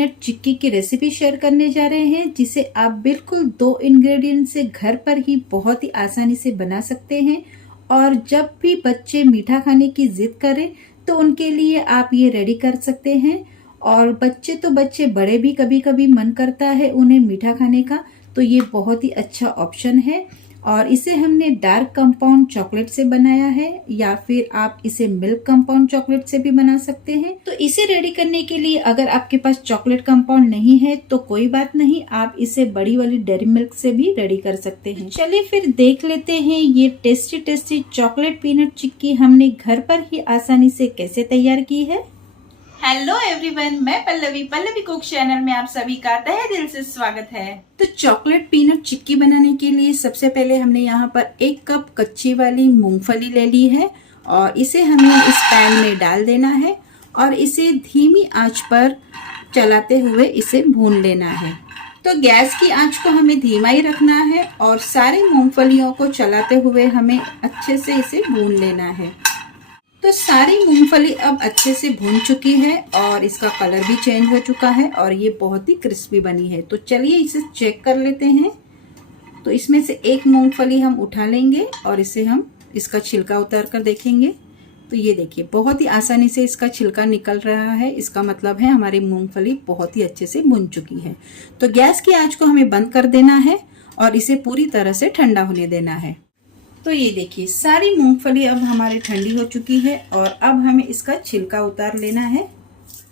Peanut चिक्की की recipe share करने जा रहे हैं, जिसे आप बिल्कुल 2 इंग्रेडिएंट से घर पर ही बहुत ही आसानी से बना सकते हैं। और जब भी बच्चे मीठा खाने की जिद करें तो उनके लिए आप ये रेडी कर सकते हैं। और बच्चे तो बच्चे, बड़े भी कभी कभी मन करता है उन्हें मीठा खाने का, तो ये बहुत ही अच्छा ऑप्शन है। और इसे हमने डार्क कंपाउंड चॉकलेट से बनाया है, या फिर आप इसे मिल्क कंपाउंड चॉकलेट से भी बना सकते हैं। तो इसे रेडी करने के लिए अगर आपके पास चॉकलेट कंपाउंड नहीं है तो कोई बात नहीं, आप इसे बड़ी वाली डेयरी मिल्क से भी रेडी कर सकते हैं। चलिए फिर देख लेते हैं ये टेस्टी टेस्टी चॉकलेट पीनट चिक्की हमने घर पर ही आसानी से कैसे तैयार की है। हेलो एवरीवन, मैं पल्लवी कुक चैनल में आप सभी का तहे दिल से स्वागत है। तो चॉकलेट पीनट चिक्की बनाने के लिए सबसे पहले हमने यहाँ पर 1 कप कच्ची वाली मूंगफली ले ली है और इसे हमें इस पैन में डाल देना है और इसे धीमी आंच पर चलाते हुए इसे भून लेना है। तो गैस की आंच को हमें धीमा ही रखना है और सारी मूंगफलियों को चलाते हुए हमें अच्छे से इसे भून लेना है। तो सारी मूंगफली अब अच्छे से भून चुकी है और इसका कलर भी चेंज हो चुका है और ये बहुत ही क्रिस्पी बनी है। तो चलिए इसे चेक कर लेते हैं। तो इसमें से एक मूंगफली हम उठा लेंगे और इसे हम इसका छिलका उतार कर देखेंगे। तो ये देखिए, बहुत ही आसानी से इसका छिलका निकल रहा है। इसका मतलब है हमारी मूंगफली बहुत ही अच्छे से भुन चुकी है। तो गैस की आंच को हमें बंद कर देना है और इसे पूरी तरह से ठंडा होने देना है। तो ये देखिए, सारी मूंगफली अब हमारी ठंडी हो चुकी है और अब हमें इसका छिलका उतार लेना है।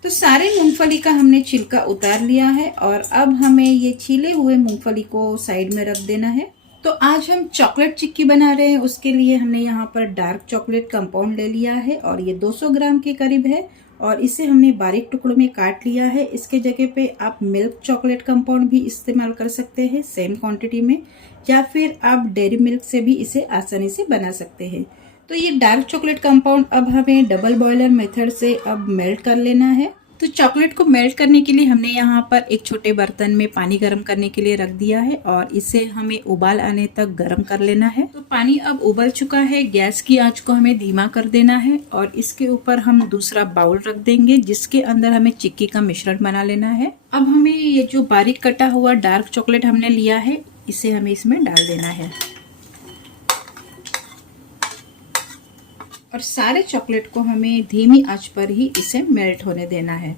तो सारे मूंगफली का हमने छिलका उतार लिया है और अब हमें ये छीले हुए मूंगफली को साइड में रख देना है। तो आज हम चॉकलेट चिक्की बना रहे हैं, उसके लिए हमने यहाँ पर डार्क चॉकलेट कंपाउंड ले लिया है और ये 200 ग्राम के करीब है और इसे हमने बारीक टुकड़ों में काट लिया है। इसके जगह पे आप मिल्क चॉकलेट कंपाउंड भी इस्तेमाल कर सकते हैं सेम क्वांटिटी में, या फिर आप डेयरी मिल्क से भी इसे आसानी से बना सकते हैं। तो ये डार्क चॉकलेट कंपाउंड अब हमें डबल बॉयलर मेथड से अब मेल्ट कर लेना है। तो चॉकलेट को मेल्ट करने के लिए हमने यहाँ पर एक छोटे बर्तन में पानी गर्म करने के लिए रख दिया है और इसे हमें उबाल आने तक गर्म कर लेना है। तो पानी अब उबल चुका है, गैस की आंच को हमें धीमा कर देना है और इसके ऊपर हम दूसरा बाउल रख देंगे जिसके अंदर हमें चिक्की का मिश्रण बना लेना है। अब हमें ये जो बारीक कटा हुआ डार्क चॉकलेट हमने लिया है, इसे हमें इसमें डाल देना है और सारे चॉकलेट को हमें धीमी आंच पर ही इसे मेल्ट होने देना है।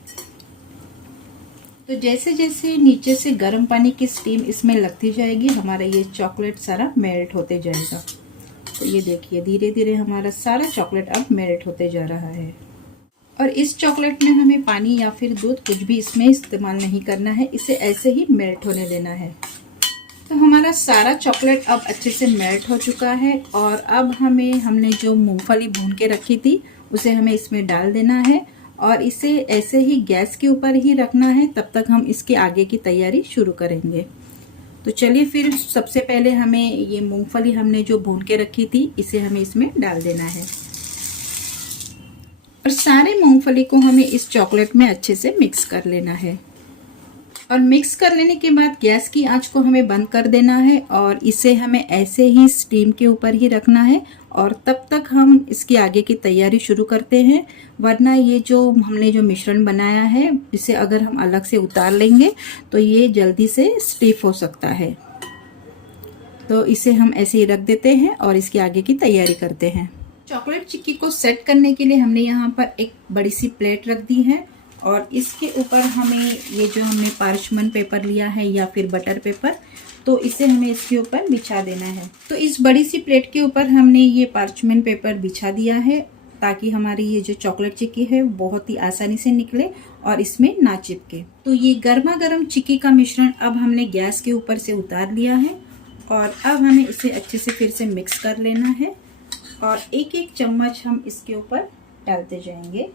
तो जैसे जैसे नीचे से गर्म पानी की स्टीम इसमें लगती जाएगी, हमारा ये चॉकलेट सारा मेल्ट होते जाएगा। तो ये देखिए, धीरे धीरे हमारा सारा चॉकलेट अब मेल्ट होते जा रहा है। और इस चॉकलेट में हमें पानी या फिर दूध कुछ भी इसमें इस्तेमाल नहीं करना है, इसे ऐसे ही मेल्ट होने देना है। तो हमारा सारा चॉकलेट अब अच्छे से मेल्ट हो चुका है और अब हमने जो मूंगफली भून के रखी थी उसे हमें इसमें डाल देना है और इसे ऐसे ही गैस के ऊपर ही रखना है, तब तक हम इसके आगे की तैयारी शुरू करेंगे। तो चलिए फिर सबसे पहले हमें ये मूंगफली हमने जो भून के रखी थी इसे हमें इसमें डाल देना है और सारे मूंगफली को हमें इस चॉकलेट में अच्छे से मिक्स कर लेना है। और मिक्स कर लेने के बाद गैस की आंच को हमें बंद कर देना है और इसे हमें ऐसे ही स्टीम के ऊपर ही रखना है और तब तक हम इसकी आगे की तैयारी शुरू करते हैं। वरना ये जो हमने जो मिश्रण बनाया है, इसे अगर हम अलग से उतार लेंगे तो ये जल्दी से स्टिफ हो सकता है। तो इसे हम ऐसे ही रख देते हैं और इसकी आगे की तैयारी करते हैं। चॉकलेट चिक्की को सेट करने के लिए हमने यहाँ पर एक बड़ी सी प्लेट रख दी है और इसके ऊपर हमें ये जो हमने पार्चमेंट पेपर लिया है या फिर बटर पेपर, तो इसे हमें इसके ऊपर बिछा देना है। तो इस बड़ी सी प्लेट के ऊपर हमने ये पार्चमेंट पेपर बिछा दिया है ताकि हमारी ये जो चॉकलेट चिक्की है बहुत ही आसानी से निकले और इसमें ना चिपके। तो ये गर्मा गर्म चिक्की का मिश्रण अब हमने गैस के ऊपर से उतार लिया है और अब हमें इसे अच्छे से फिर से मिक्स कर लेना है और एक एक चम्मच हम इसके ऊपर डालते जाएंगे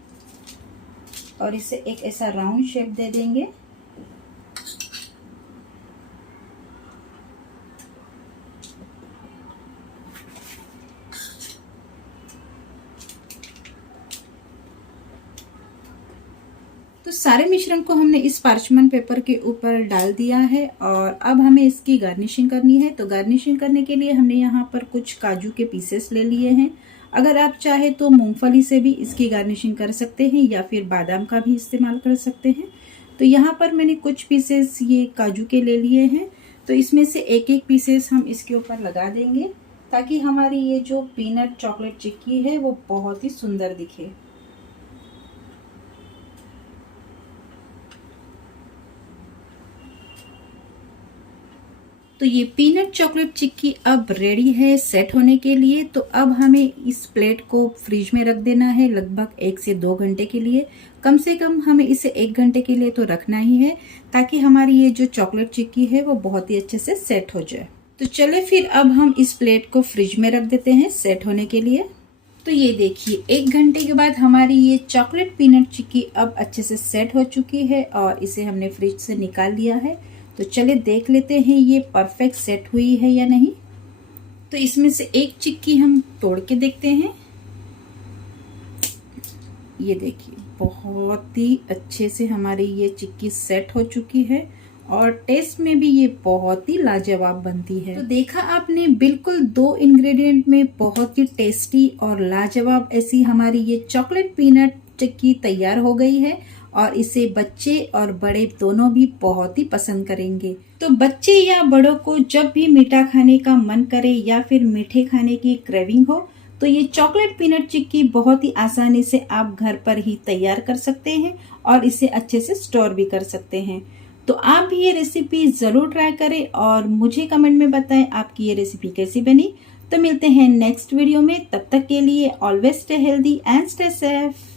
और इसे एक ऐसा राउंड शेप दे देंगे। तो सारे मिश्रण को हमने इस पार्चमेंट पेपर के ऊपर डाल दिया है और अब हमें इसकी गार्निशिंग करनी है। तो गार्निशिंग करने के लिए हमने यहाँ पर कुछ काजू के पीसेस ले लिए हैं। अगर आप चाहे तो मूंगफली से भी इसकी गार्निशिंग कर सकते हैं या फिर बादाम का भी इस्तेमाल कर सकते हैं। तो यहाँ पर मैंने कुछ पीसेस ये काजू के ले लिए हैं, तो इसमें से एक एक पीसेस हम इसके ऊपर लगा देंगे ताकि हमारी ये जो पीनट चॉकलेट चिक्की है वो बहुत ही सुंदर दिखे। तो ये पीनट चॉकलेट चिक्की अब रेडी है सेट होने के लिए। तो अब हमें इस प्लेट को फ्रिज में रख देना है लगभग 1 से 2 घंटे के लिए। कम से कम हमें इसे 1 घंटे के लिए तो रखना ही है ताकि हमारी ये जो चॉकलेट चिक्की है वो बहुत ही अच्छे से सेट हो जाए। तो चले फिर अब हम इस प्लेट को फ्रिज में रख देते हैं सेट होने के लिए। तो ये देखिए 1 घंटे के बाद हमारी ये चॉकलेट पीनट चिक्की अब अच्छे से सेट हो चुकी है और इसे हमने फ्रिज से निकाल लिया है। तो चले देख लेते हैं ये परफेक्ट सेट हुई है या नहीं। तो इसमें से एक चिक्की हम तोड़ के देखते हैं। ये देखिए बहुत ही अच्छे से हमारी ये चिक्की सेट हो चुकी है और टेस्ट में भी ये बहुत ही लाजवाब बनती है। तो देखा आपने, बिल्कुल 2 इंग्रेडिएंट में बहुत ही टेस्टी और लाजवाब ऐसी हमारी ये चॉकलेट पीनट चिक्की तैयार हो गई है और इसे बच्चे और बड़े दोनों भी बहुत ही पसंद करेंगे। तो बच्चे या बड़ों को जब भी मीठा खाने का मन करे या फिर मीठे खाने की क्रेविंग हो तो ये चॉकलेट पीनट चिक्की बहुत ही आसानी से आप घर पर ही तैयार कर सकते हैं और इसे अच्छे से स्टोर भी कर सकते हैं। तो आप भी ये रेसिपी जरूर ट्राई करें और मुझे कमेंट में बताएं आपकी ये रेसिपी कैसी बनी। तो मिलते हैं नेक्स्ट वीडियो में, तब तक के लिए always stay healthy and stay safe.